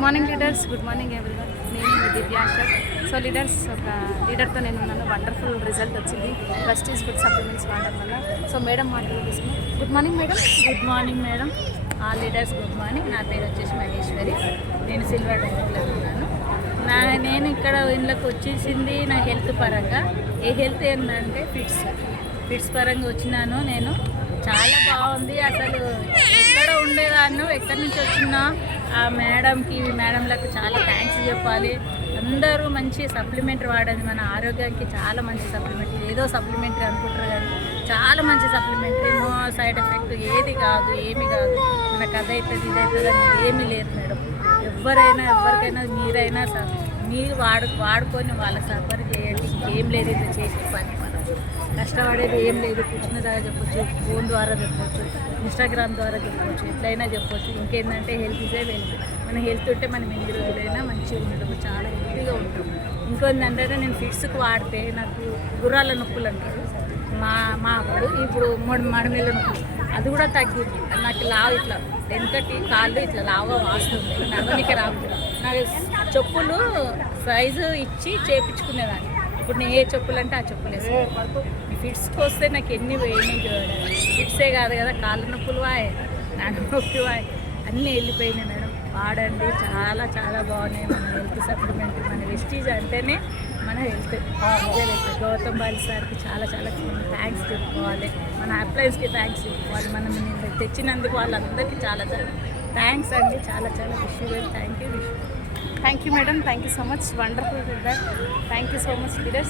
Good morning leaders, good morning everyone. నేను మీ దివ్యాశర్. So leaders, ఒక లీడర్తో నేను ఉన్నాను. వండర్ఫుల్ రిజల్ట్ వచ్చింది ప్రెస్టీజ్ ఫుడ్ సప్లిమెంట్స్ వాడడం వల్ల. సో మేడం మాటలు తీసుకున్నాం. Good morning madam. Good morning madam. Leaders good morning. నా పేరు వచ్చేసి మహేశ్వరి. నేను సిల్వర్ డైరెక్ట్లో ఉన్నాను. నేను ఇక్కడ ఇంట్లోకి వచ్చేసింది నా హెల్త్ పరంగా. ఏ హెల్త్ ఏంటంటే ఫిట్స్ పరంగా వచ్చినాను. నేను చాలా బాగుంది. అసలు ఎక్కడ ఉండేదాన్ని, ఎక్కడి నుంచి వచ్చినా ఆ మేడంలకు చాలా థ్యాంక్స్ చెప్పాలి. అందరూ మంచి సప్లిమెంటరీ వాడండి. మన ఆరోగ్యానికి చాలా మంచి సప్లిమెంటరీ. ఏదో సప్లిమెంటరీ అనుకుంటారు కానీ చాలా మంచి సప్లిమెంటరీ. నో సైడ్ ఎఫెక్ట్, ఏది కాదు, ఏమి కాదు. మనకు అదవుతుంది ఇదవుతుంది అని ఏమీ లేదు మేడం. ఎవరికైనా మీరైనా మీరు వాడుకొని వాళ్ళ సఫర్ చేయండి. ఏం లేదు, ఇది చేసే పని. మనం కష్టపడేది ఏం లేదు. కూర్చున్న ద్వారా చెప్పొచ్చు, ఫోన్ ద్వారా చెప్పొచ్చు, ఇన్స్టాగ్రామ్ ద్వారా చెప్పొచ్చు, ఎట్లయినా చెప్పొచ్చు. ఇంకేంటంటే హెల్త్ ఇదే వెల్త్. మన హెల్త్ ఉంటే మనం ఎన్ని రోజులైనా మంచిగా ఉంటాము, చాలా హెల్తీగా ఉంటాం. ఇంకొందంటే నేను ఫిట్స్కి వాడితే నాకు గుర్రాల నొప్పులు అంటారు మా అప్పుడు. ఇప్పుడు మడమేళ్ళ నొప్పులు అది కూడా తగ్గింది. నాకు లావు ఇట్లా వెనకటి కాళ్ళు ఇట్లా లావుగా వాస్తుంది. నడవనికి రాదు. నాకు చెప్పులు సైజు ఇచ్చి చేయించుకునేదాన్ని. ఇప్పుడు నేను ఏ చెప్పులు అంటే ఆ చెప్పులు వేసుకుంటాను. ఈ ఫిట్స్కి వస్తే నాకు ఎన్ని వేయని చూడాలి. ఫిట్సే కాదు కదా, కాళ్ళ నొప్పులు వాయ్, నడు నొప్పి వాయ్, అన్నీ వెళ్ళిపోయినాయి మేడం. వాడండి, చాలా చాలా బాగున్నాయి. మన హెల్త్ సప్లిమెంటరీ, మన వెస్టీజ్ అంటేనే మన హెల్త్. గౌతమ్ బాలి సార్కి చాలా చాలా థ్యాంక్స్ చెప్పుకోవాలి. మన అప్లయన్స్కి థ్యాంక్స్ చెప్పుకోవాలి. మనం తెచ్చినందుకు వాళ్ళందరికీ చాలా చాలా థ్యాంక్స్ అండి. చాలా చాలా thank you madam. Thank you so much. Wonderful feedback. Thank you so much leaders.